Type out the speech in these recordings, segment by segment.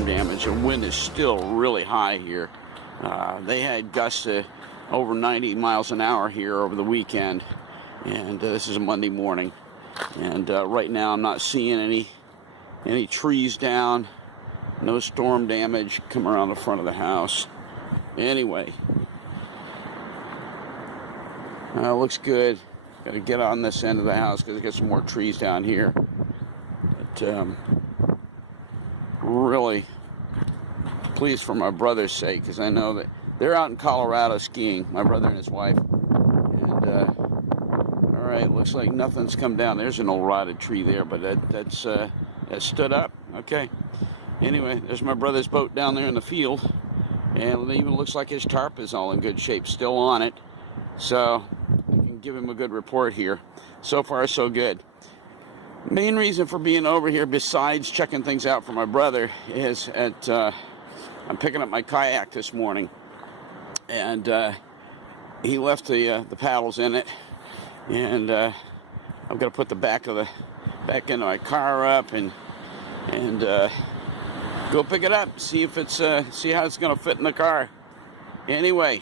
storm damage. The wind is still really high here. They had gusts over 90 miles an hour here over the weekend, and this is a Monday morning. And right now I'm not seeing any trees down, no storm damage come around the front of the house. Anyway, looks good. Got to get on this end of the house because I got some more trees down here. But really pleased for my brother's sake, because I know that they're out in Colorado skiing, my brother and his wife. And all right, looks like nothing's come down. There's an old rotted tree there, but that stood up. Okay. Anyway, there's my brother's boat down there in the field, and it even looks like his tarp is all in good shape, still on it. So give him a good report here. So far, so good. Main reason for being over here, besides checking things out for my brother, is I'm picking up my kayak this morning, and he left the paddles in it, and I've got to put the back into my car up and go pick it up, see how it's going to fit in the car. Anyway,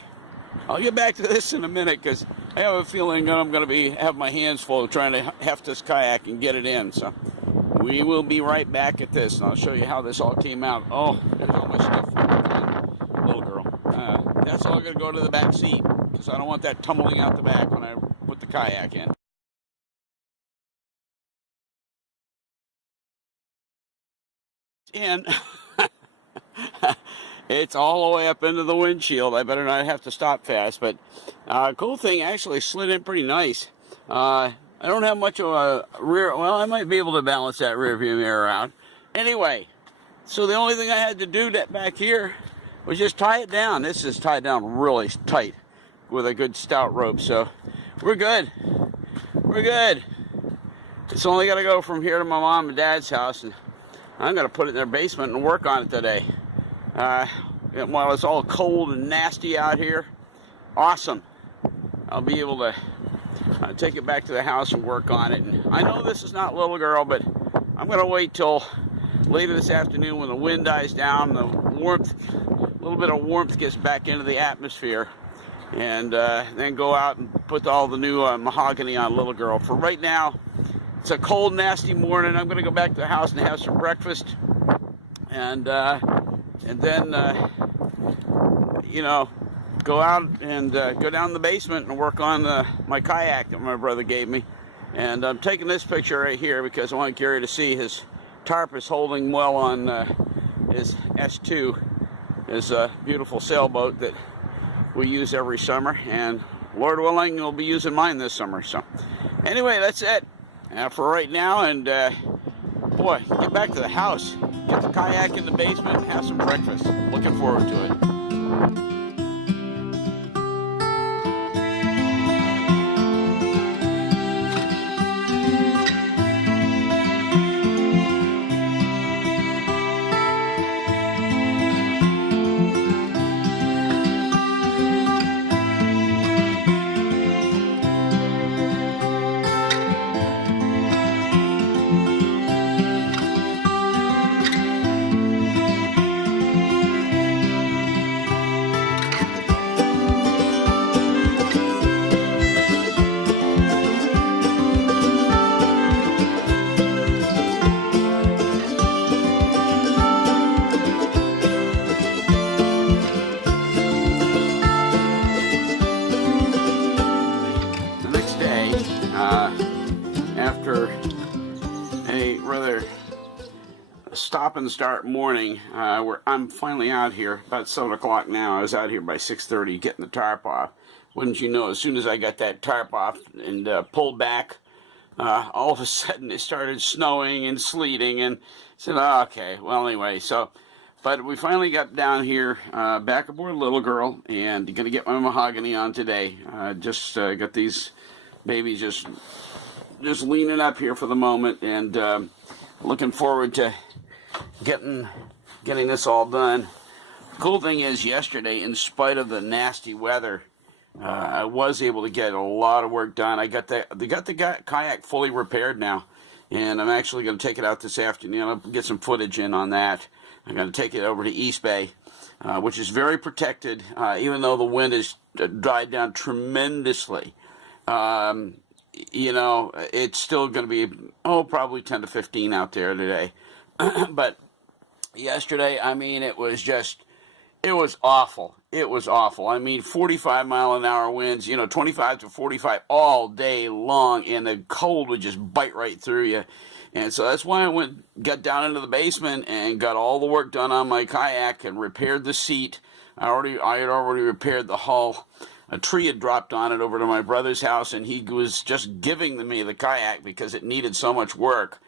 I'll get back to this in a minute, because I have a feeling that I'm going to have my hands full trying to heft this kayak and get it in. So we will be right back at this, and I'll show you how this all came out. Oh, there's all my stuff. Little girl. That's all going to go to the back seat, because I don't want that tumbling out the back when I put the kayak in. And it's all the way up into the windshield. I better not have to stop fast, but cool thing, actually slid in pretty nice. I don't have much of a rear, well, I might be able to balance that rear view mirror out. Anyway, so the only thing I had to do back here was just tie it down. This is tied down really tight with a good stout rope, so we're good. We're good. It's only got to go from here to my mom and dad's house, and I'm going to put it in their basement and work on it today. While it's all cold and nasty out here, awesome. I'll be able to take it back to the house and work on it. And I know this is not little girl, but I'm going to wait till later this afternoon when the wind dies down, the warmth, a little bit of warmth gets back into the atmosphere, and then go out and put all the new mahogany on little girl. For right now, it's a cold, nasty morning. I'm going to go back to the house and have some breakfast, and then, go out and go down the basement and work on my kayak that my brother gave me. And I'm taking this picture right here because I want Gary to see his tarp is holding well on his S2, his beautiful sailboat that we use every summer. And Lord willing, we'll be using mine this summer. So anyway, that's it for right now. And boy, get back to the house. Get the kayak in the basement and have some breakfast. Looking forward to it. After a rather stop and start morning, I'm finally out here about 7 o'clock now. I was out here by 6:30 getting the tarp off. Wouldn't you know, as soon as I got that tarp off and pulled back, all of a sudden it started snowing and sleeting, and I said, oh, okay, well anyway, but we finally got down here, back aboard Little Girl, and gonna get my mahogany on today. Just got these babies just leaning up here for the moment, and looking forward to getting this all done. Cool thing is, yesterday, in spite of the nasty weather, I was able to get a lot of work done. They got the kayak fully repaired now, and I'm actually going to take it out this afternoon. I'll get some footage in on that. I'm going to take it over to East Bay, which is very protected, even though the wind has died down tremendously. You know, it's still going to be, probably 10 to 15 out there today. But yesterday, I mean, it was awful. It was awful. I mean, 45-mile-an-hour winds, 25 to 45 all day long, and the cold would just bite right through you. And so that's why I got down into the basement and got all the work done on my kayak and repaired the seat. I had already repaired the hull. A tree had dropped on it over to my brother's house, and he was just giving me the kayak because it needed so much work.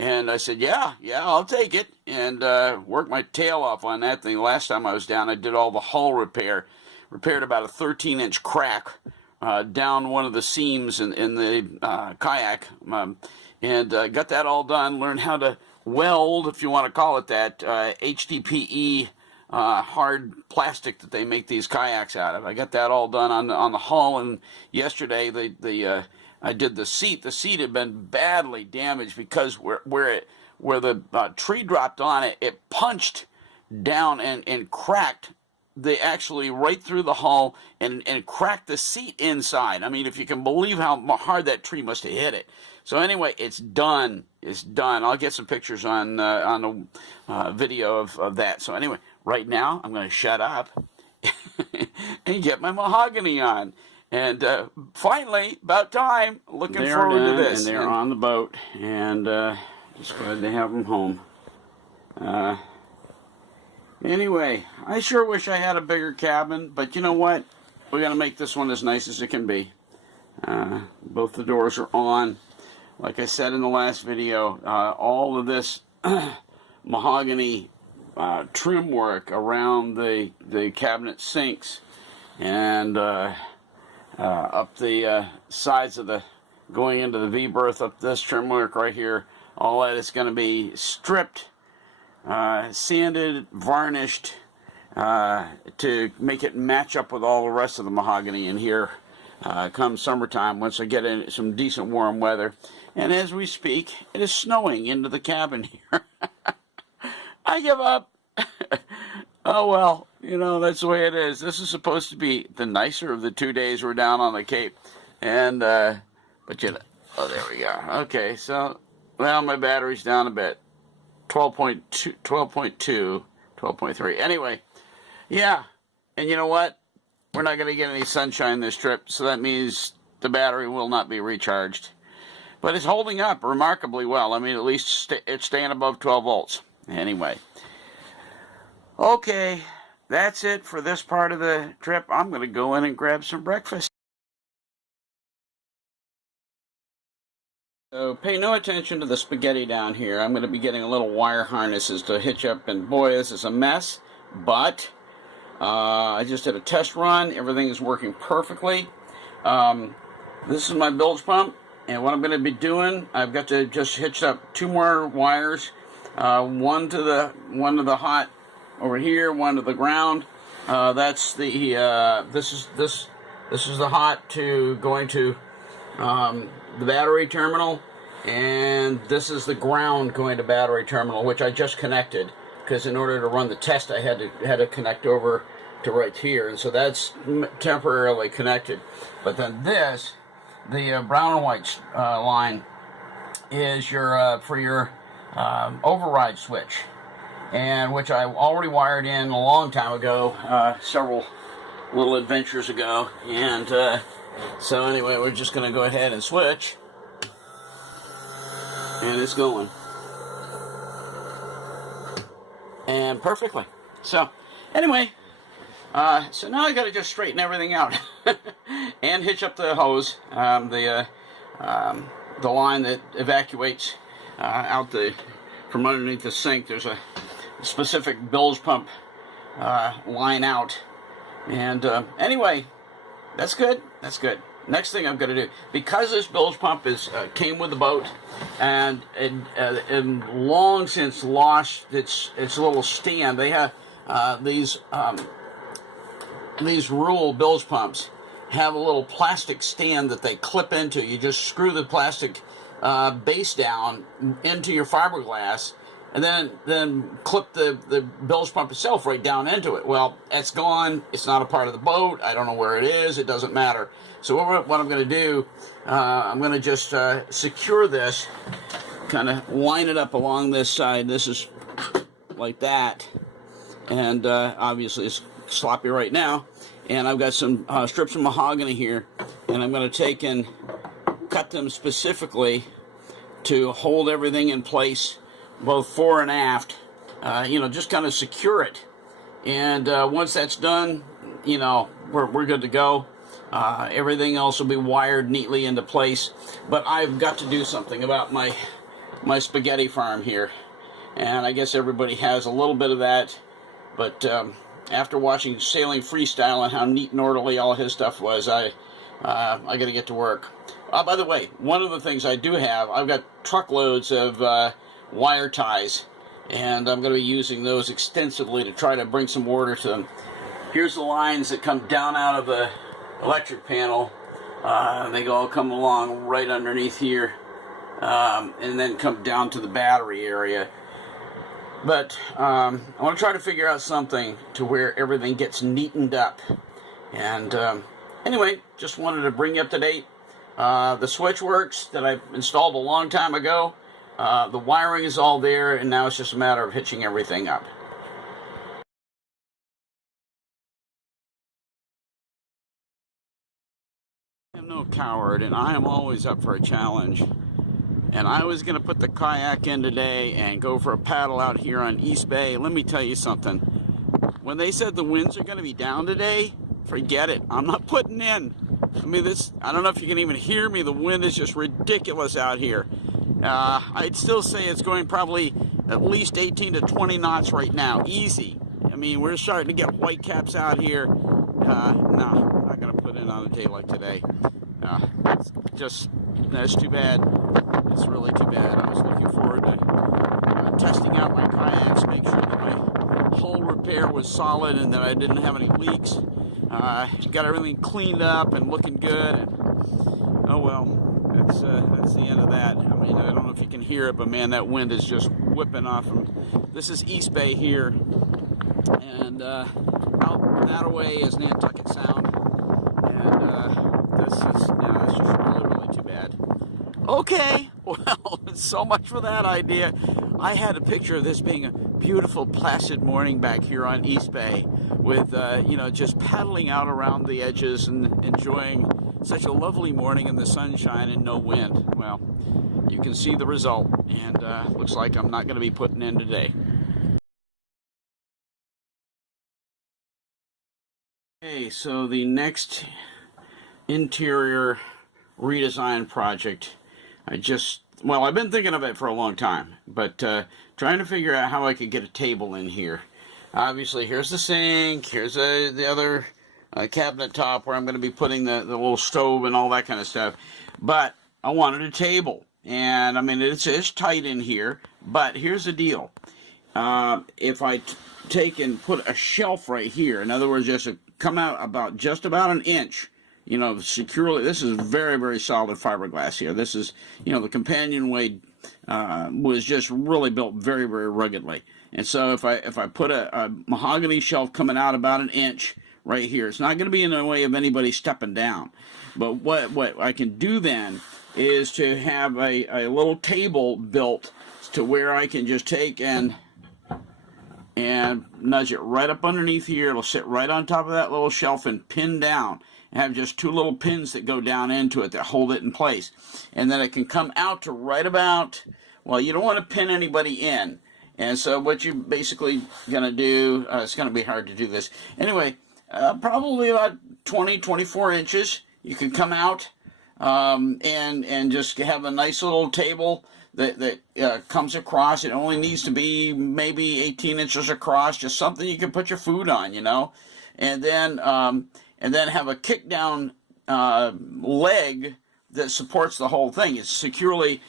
And I said, yeah, I'll take it, and worked my tail off on that thing. Last time I was down, I did all the hull repair, repaired about a 13-inch crack down one of the seams in the kayak, and got that all done, learned how to weld, if you want to call it that, HDPE hard plastic that they make these kayaks out of. I got that all done on the hull, and yesterday I did the seat. The seat had been badly damaged because where the tree dropped on it, it punched down and cracked actually right through the hull and cracked the seat inside. I mean, if you can believe how hard that tree must have hit it. So anyway, it's done. It's done. I'll get some pictures on the video of that. So anyway, right now I'm going to shut up and get my mahogany on. And finally, about time, looking forward to this. And they're on the boat, and just glad to have them home. Anyway, I sure wish I had a bigger cabin, but you know what? We're going to make this one as nice as it can be. Both the doors are on. Like I said in the last video, all of this mahogany trim work around the cabinet sinks and up the sides of going into the V-berth, up this trim work right here, all that is going to be stripped, sanded, varnished, to make it match up with all the rest of the mahogany in here come summertime, once I get in some decent warm weather. And as we speak, it is snowing into the cabin here. I give up. Oh well, that's the way it is. This is supposed to be the nicer of the 2 days we're down on the Cape. And, but there we go. Okay, so, well, my battery's down a bit. 12.2, 12.3. Anyway, yeah, and you know what? We're not going to get any sunshine this trip, so that means the battery will not be recharged. But it's holding up remarkably well. I mean, at least it's staying above 12 volts. Anyway. Okay, that's it for this part of the trip. I'm going to go in and grab some breakfast. So pay no attention to the spaghetti down here. I'm going to be getting a little wire harnesses to hitch up, and boy, this is a mess. But I just did a test run. Everything is working perfectly. This is my bilge pump, and what I'm going to be doing, I've got to just hitch up 2 more wires, one to the hot over here, one to the ground. That's the this is the hot to going to the battery terminal, and this is the ground going to battery terminal, which I just connected, because in order to run the test I had to connect over to right here, and so that's temporarily connected. But then this, the brown and white line, is your for your override switch, and which I already wired in a long time ago, several little adventures ago, and so anyway, we're just going to go ahead and switch, and it's going, and perfectly. So anyway, so now I got to just straighten everything out and hitch up the hose, the line that evacuates out from underneath the sink. There's a specific bilge pump line out, and anyway, that's good. That's good. Next thing I'm going to do, because this bilge pump came with the boat, and long since lost its little stand. They have these Rule bilge pumps have a little plastic stand that they clip into. You just screw the plastic base down into your fiberglass, and then clip the bilge pump itself right down into it. Well, it's gone. It's not a part of the boat. I don't know where it is. It doesn't matter. So what I'm going to do, I'm going to just secure this, kind of line it up along this side. This is like that, and obviously it's sloppy right now. And I've got some strips of mahogany here, and I'm going to take and cut them specifically to hold everything in place, both fore and aft, just kind of secure it. And once that's done, we're good to go. Everything else will be wired neatly into place. But I've got to do something about my spaghetti farm here. And I guess everybody has a little bit of that. But after watching Sailing Freestyle and how neat and orderly all his stuff was, I got to get to work. By the way, one of the things I do have, I've got truckloads of wire ties, and I'm going to be using those extensively to try to bring some order to them. Here's the lines that come down out of the electric panel. They all come along right underneath here, and then come down to the battery area. But I want to try to figure out something to where everything gets neatened up. And anyway, just wanted to bring you up to date. The switch works that I installed a long time ago. The wiring is all there, and now it's just a matter of hitching everything up. I'm no coward, and I am always up for a challenge. And I was going to put the kayak in today and go for a paddle out here on East Bay. Let me tell you something. When they said the winds are going to be down today, forget it. I'm not putting in. I mean, I don't know if you can even hear me. The wind is just ridiculous out here. I'd still say it's going probably at least 18 to 20 knots right now. Easy. I mean, we're starting to get white caps out here. No, I'm not going to put in on a day like today. That's too bad. It's really too bad. I was looking forward to testing out my kayaks, make sure that my hull repair was solid and that I didn't have any leaks. Got everything cleaned up and looking good. And, oh well, that's the end of that. I mean, I don't know if you can hear it, but man, that wind is just whipping off. This is East Bay here, and out that away is Nantucket Sound, and it's just really too bad. Okay, well, so much for that idea. I had a picture of this being a beautiful, placid morning back here on East Bay with, just paddling out around the edges and enjoying such a lovely morning in the sunshine and no wind. Well, you can see the result, and looks like I'm not going to be putting in today. Okay, so the next interior redesign project, I've been thinking of it for a long time, but trying to figure out how I could get a table in here. Obviously, here's the sink, here's the other cabinet top where I'm going to be putting the little stove and all that kind of stuff. But I wanted a table, and I mean, it's tight in here, but here's the deal. If I take and put a shelf right here, in other words, come out just about an inch, securely. This is very, very solid fiberglass here. This is, the companionway was just really built very, very ruggedly. And so if I put a mahogany shelf coming out about an inch right here, it's not going to be in the way of anybody stepping down. But what I can do then is to have a little table built to where I can just take and nudge it right up underneath here. It'll sit right on top of that little shelf and pin down. And have just two little pins that go down into it that hold it in place. And then it can come out to right about, well, you don't want to pin anybody in. And so what you're basically going to do, it's going to be hard to do this. Anyway, probably about 20, 24 inches. You can come out and just have a nice little table that comes across. It only needs to be maybe 18 inches across, just something you can put your food on, And then have a kick down leg that supports the whole thing. It's securely,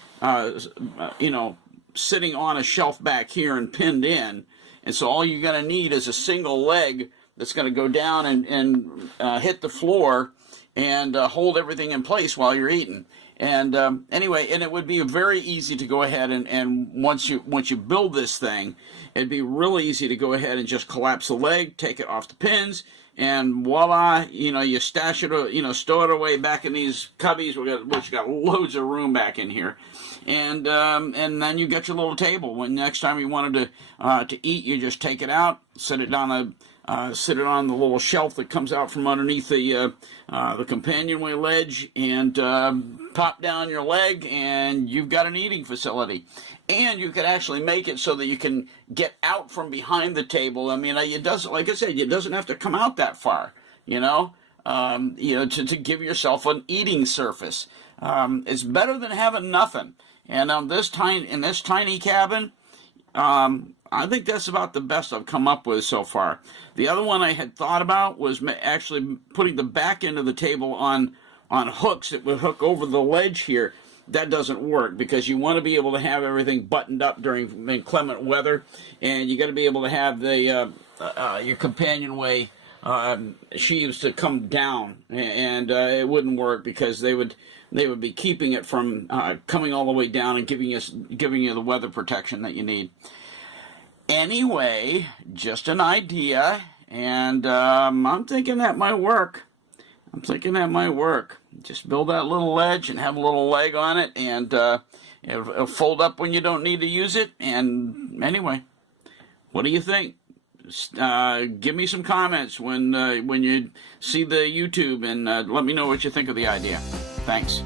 sitting on a shelf back here and pinned in. And so all you're going to need is a single leg that's going to go down and hit the floor and hold everything in place while you're eating. And anyway, and it would be very easy to go ahead and once you build this thing, it'd be really easy to go ahead and just collapse the leg, take it off the pins, and voila, you stash it, stow it away back in these cubbies, which got loads of room back in here, and then you get your little table. When next time you wanted to eat, you just take it out, sit it on the little shelf that comes out from underneath the companionway ledge, and pop down your leg, and you've got an eating facility. And you could actually make it so that you can get out from behind the table. I mean, it doesn't, like I said, it doesn't have to come out that far, to give yourself an eating surface. It's better than having nothing. And in this tiny cabin, I think that's about the best I've come up with so far. The other one I had thought about was actually putting the back end of the table on hooks that would hook over the ledge here. That doesn't work because you want to be able to have everything buttoned up during inclement weather, and you got to be able to have your companionway sheaves to come down, and it wouldn't work because they would be keeping it from coming all the way down and giving you the weather protection that you need. Anyway, just an idea, and I'm thinking that might work. Just build that little ledge and have a little leg on it, and it'll fold up when you don't need to use it. And anyway, what do you think? Give me some comments when you see the YouTube, and let me know what you think of the idea. Thanks.